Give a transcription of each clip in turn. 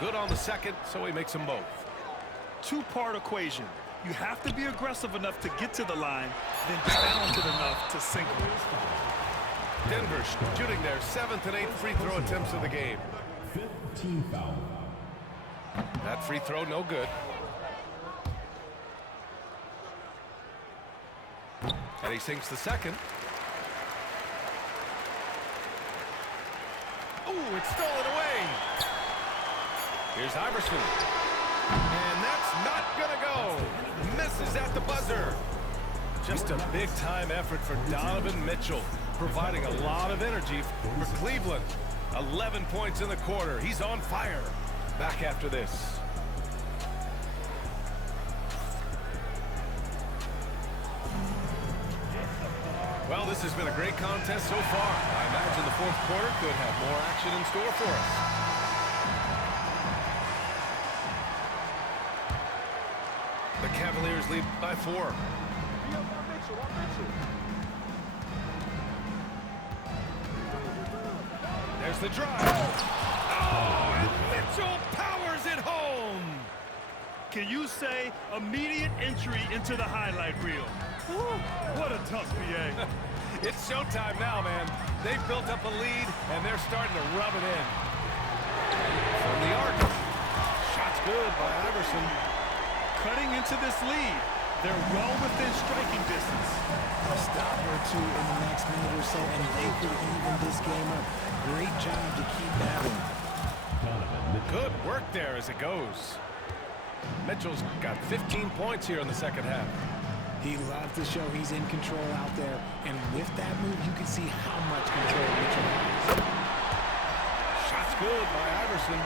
Good on the second, so he makes them both. Two-part equation. You have to be aggressive enough to get to the line, then talented enough to sink it. Denver shooting their 7th and 8th free throw attempts of the game. 15 foul. That free throw, no good. And he sinks the second. Ooh, it's stolen away. Here's Iverson. And that's not gonna go. Misses at the buzzer. Just a big-time effort for Donovan Mitchell, providing a lot of energy for Cleveland. 11 points in the quarter. He's on fire. Back after this. Well, this has been a great contest so far. I imagine the fourth quarter could have more action in store for us. The Cavaliers lead by 4. There's the drive. Oh, and Mitchell powers it home. Can you say immediate entry into the highlight reel? Woo, what a tough BA. It's showtime now, man. They've built up a lead, and they're starting to rub it in. From the arc. Shot's good by Iverson. Cutting into this lead. They're well within striking distance. A stop or two in the next minute or so, and they could even this game up. Great job to keep battling. Good work there as it goes. Mitchell's got 15 points here in the second half. He loves to show he's in control out there, and with that move, you can see how much control Mitchell has. Shot's good by Iverson.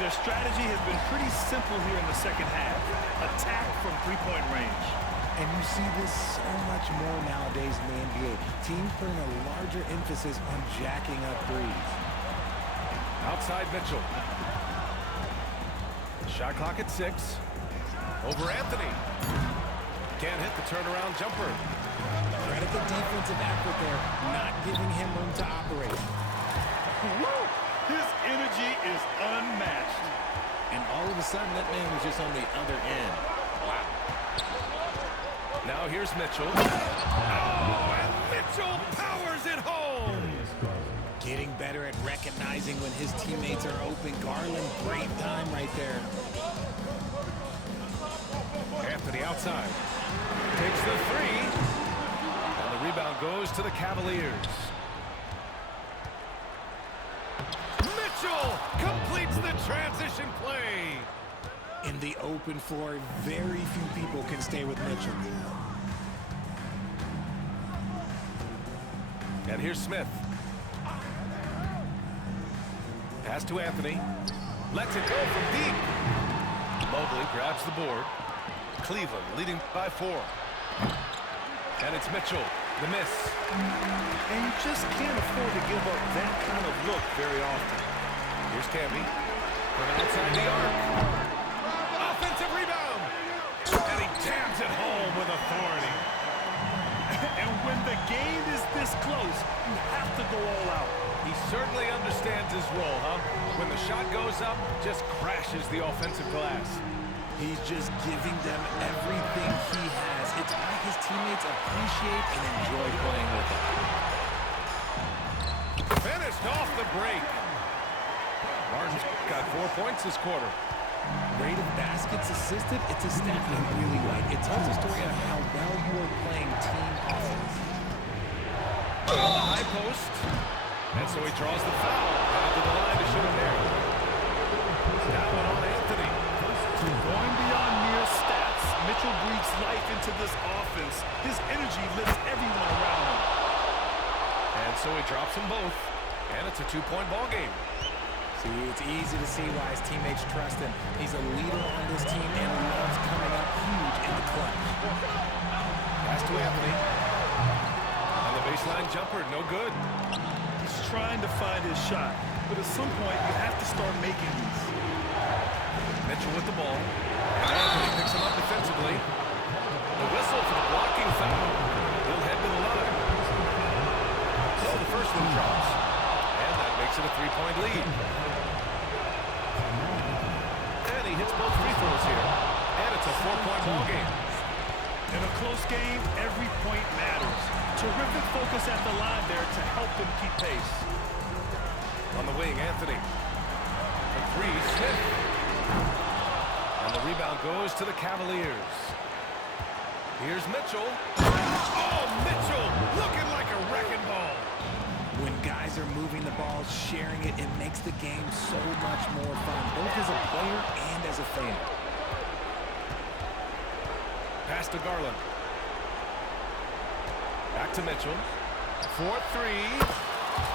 Their strategy has been pretty simple here in the second half. Attack from three-point range. And you see this so much more nowadays in the NBA. Teams putting a larger emphasis on jacking up threes. Outside Mitchell. Shot clock at 6. Over Anthony. Can't hit the turnaround jumper. Credit the defensive effort there, not giving him room to operate. Woo! His energy is unmatched. And all of a sudden, that man was just on the other end. Wow. Now here's Mitchell. Oh, and Mitchell powers it home. Getting better at recognizing when his teammates are open. Garland, great time right there. Anthony outside. Takes the 3. And the rebound goes to the Cavaliers. Mitchell completes the transition play. In the open floor, very few people can stay with Mitchell. And here's Smith. Pass to Anthony. Lets it go from deep. Mobley grabs the board. Cleveland leading by 4. And it's Mitchell, the miss. And you just can't afford to give up that kind of look very often. Here's Camby. From outside the arc. Offensive rebound. And he jams it home with authority. And when the game is this close, you have to go all out. He certainly understands his role, huh? When the shot goes up, just crashes the offensive glass. He's just giving them everything he has. It's why his teammates appreciate and enjoy playing with him. Finished off the break. Martin's got 4 points this quarter. Rate of baskets assisted, it's a stat I really like. It tells a story of how well you are playing team offense. High post. And so he draws the foul. Headed to the line to shoot him there. Down on Anthony. Going beyond mere stats, Mitchell breathes life into this offense. His energy lifts everyone around him. And so he drops them both. And it's a 2-point ball game. See, it's easy to see why his teammates trust him. He's a leader on this team and loves coming up huge in the clutch. Pass to Anthony. And the baseline jumper, no good. He's trying to find his shot, but at some point you have to start making these. Mitchell with the ball. And Anthony picks him up defensively. The whistle for the blocking foul. He'll head to the line. So the first one drops. And that makes it a 3-point lead. he hits both free throws here. And it's a 4-point ball game. In a close game, every point matters. Terrific focus at the line there to help them keep pace. On the wing, Anthony. The three, Smith. And the rebound goes to the Cavaliers. Here's Mitchell. Oh, Mitchell looking like a wrecking ball. When guys are moving the ball, sharing it, it makes the game so much more fun, both as a player and as a fan. Pass to Garland. Back to Mitchell. 4-3.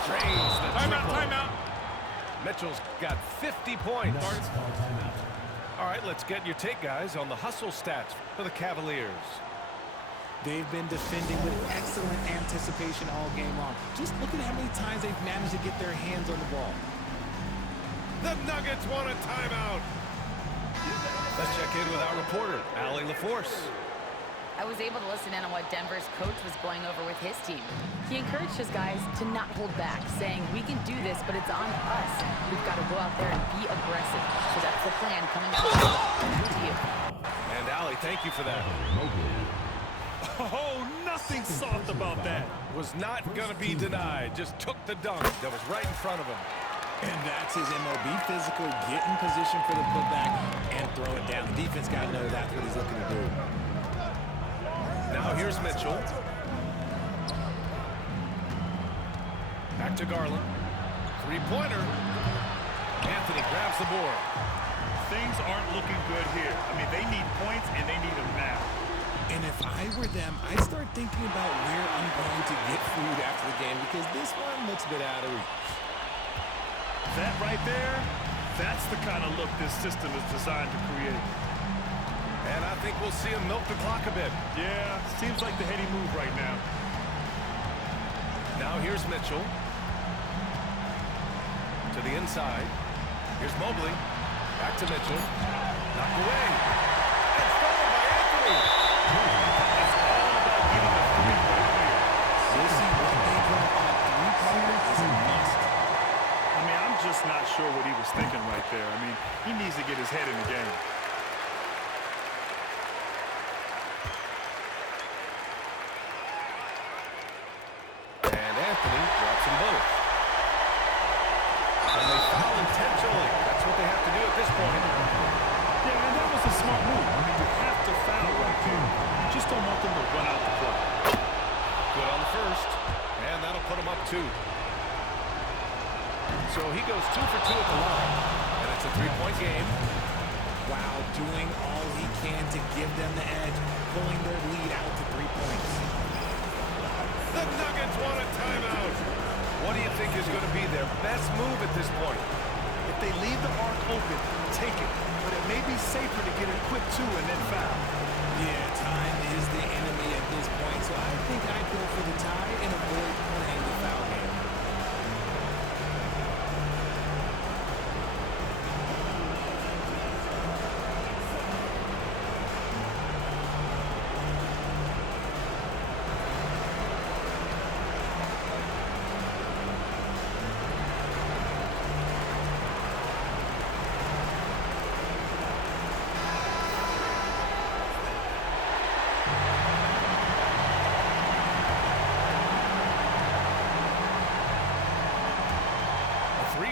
Drains the triple. Timeout. Mitchell's got 50 points. Nuggets call timeout. All right, let's get your take, guys, on the hustle stats for the Cavaliers. They've been defending with excellent anticipation all game long. Just look at how many times they've managed to get their hands on the ball. The Nuggets want a timeout. Let's check in with our reporter, Allie LaForce. I was able to listen in on what Denver's coach was going over with his team. He encouraged his guys to not hold back, saying, we can do this, but it's on us. We've got to go out there and be aggressive. So that's the plan coming to you. And Allie, thank you for that. Oh, nothing soft about that. Was not going to be denied. Just took the dunk that was right in front of him. And that's his MO. Be physical, get in position for the putback, and throw it down. The defense got to know that's what he's looking to do. Now here's Mitchell. Back to Garland. Three-pointer. Anthony grabs the board. Things aren't looking good here. I mean, they need points, and they need them now. And if I were them, I'd start thinking about where I'm going to get food after the game because this one looks a bit out of reach. That right there, that's the kind of look this system is designed to create. And I think we'll see him milk the clock a bit. Yeah, seems like the heady move right now. Now here's Mitchell. To the inside. Here's Mobley. Back to Mitchell. Knocked away. And stolen by Anthony. It's all about getting a three right here. We'll see what they draw up. Three-pointer is a must. I mean, I'm just not sure what he was thinking right there. I mean, he needs to get his head in the game. And Anthony drops them both. And they foul intentionally. That's what they have to do at this point. Yeah, and that was a smart move. I mean, you have to foul right there. You just don't want them to run out the clock. Good on the first. And that'll put him up 2. So he goes 2 for 2 at the line. And it's a 3-point game. Wow, doing all he can to give them the edge, pulling their lead out to 3 points. The Nuggets want a timeout. What do you think is going to be their best move at this point? If they leave the arc open, take it. But it may be safer to get a quick 2 and then foul. Yeah, time is the enemy at this point, so I think I'd go for the tie and avoid playing the foul game.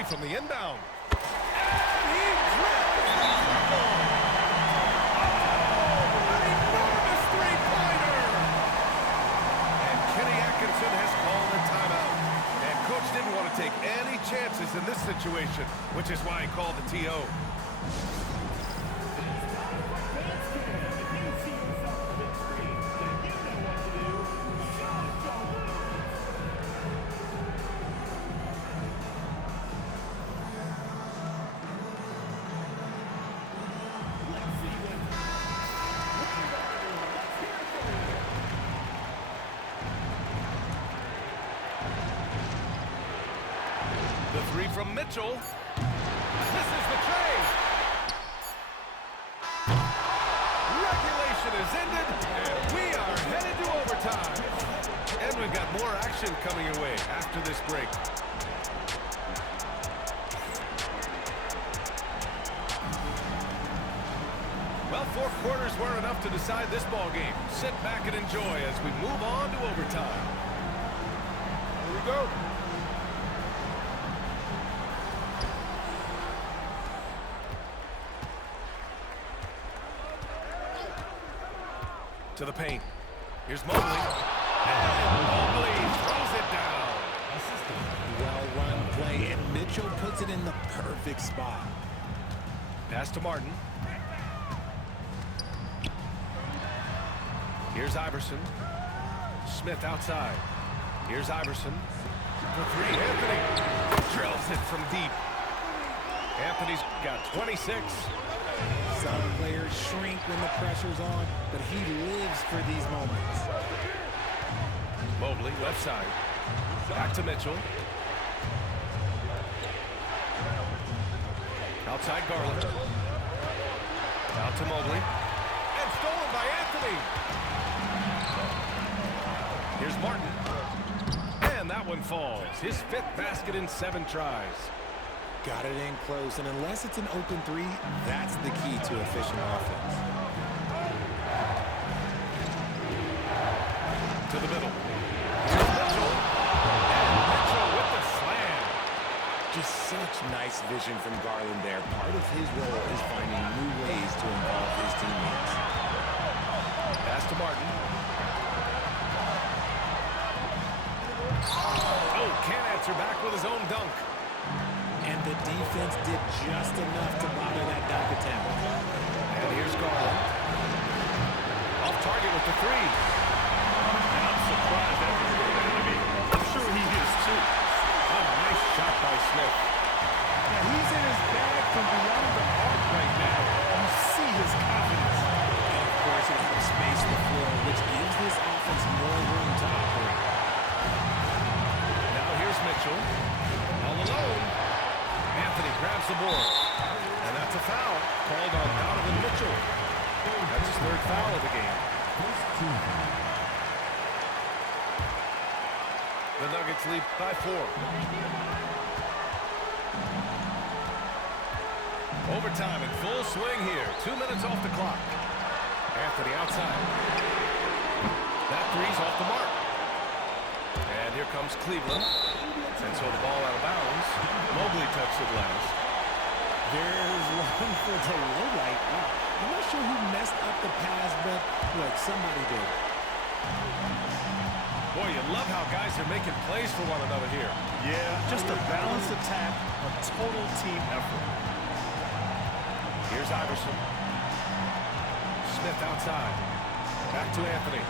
From the inbound. And he drives the ball. An enormous three-pointer. And Kenny Atkinson has called a timeout. And Coach didn't want to take any chances in this situation, which is why he called the TO. The three from Mitchell. This is the trade. Regulation is ended, and we are headed to overtime. And we've got more action coming your way after this break. 4 quarters weren't enough to decide this ball game. Sit back and enjoy as we move on to overtime. Here we go. To the paint. Here's Mobley. And Mobley throws it down. Well-run play, and Mitchell puts it in the perfect spot. Pass to Martin. Here's Iverson. Smith outside. Here's Iverson. For 3, Anthony drills it from deep. Anthony's got 26. Some players shrink when the pressure's on, but he lives for these moments. Mobley, left side. Back to Mitchell. Outside Garland. Out to Mobley. And stolen by Anthony. Here's Martin. And that one falls. His 5th basket in 7 tries. Got it in close, and unless it's an open 3, that's the key to efficient offense. To the middle. Mitchell. And Mitchell with the slam. Just such nice vision from Garland there. Part of his role is finding new ways to involve his teammates. Pass to Martin. Oh, can't answer back with his own dunk. And the defense did just enough to bother that dunk attempt. And here's Garland. Off target with the 3. And I'm surprised that was going to be. I'm sure he is too. A nice shot by Smith. Now he's in his bag from beyond the arc right now. You see his confidence. And of course, it helps space the floor, which gives this offense more room to operate. Now here's Mitchell. All alone. Anthony grabs the board. And that's a foul called on Donovan Mitchell. That's his 3rd foul of the game. The Nuggets lead by 4. Overtime in full swing here. 2 minutes off the clock. Anthony outside. That 3's off the mark. And here comes Cleveland. And so the ball out of bounds. Mobley touched it last. There's one for the low light. I'm not sure who messed up the pass, but look, somebody did. Boy, you love how guys are making plays for one another here. Yeah, just a balanced attack, a total team effort. Here's Iverson. Smith outside. Back to Anthony.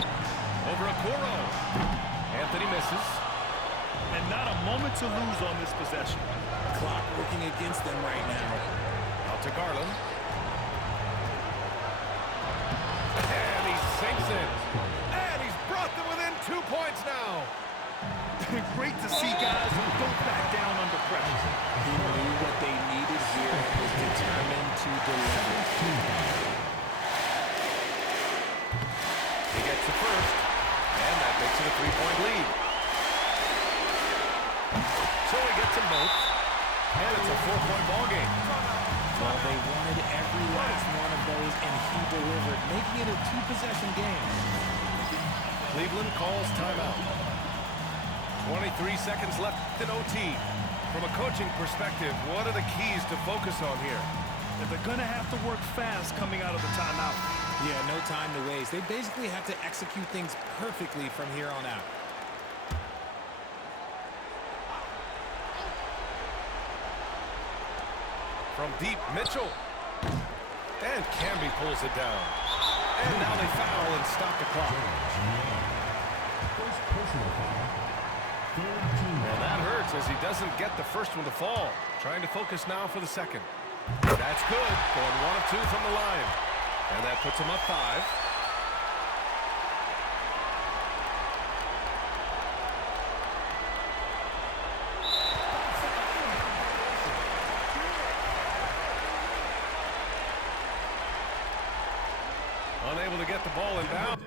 Over Okoro. Anthony misses. And not a moment to lose on this possession. Clock working against them right now. Out to Garland. And he sinks it. And he's brought them within 2 points now. Great to see guys who don't back down under pressure. He knew what they needed here and was determined to deliver. He gets the first. And that makes it a 3-point lead. So he gets them both. And it's a 4-point ball game. Well, they wanted every last one of those, and he delivered, making it a 2-possession game. Cleveland calls timeout. 23 seconds left in OT. From a coaching perspective, what are the keys to focus on here? And they're going to have to work fast coming out of the timeout. Yeah, no time to waste. They basically have to execute things perfectly from here on out. From deep, Mitchell. And Camby pulls it down. And now they foul and stop the clock. First personal foul. Third team And that hurts as he doesn't get the first one to fall. Trying to focus now for the second. That's good. Going 1 of 2 from the line. And that puts him up 5. Unable to get the ball inbound.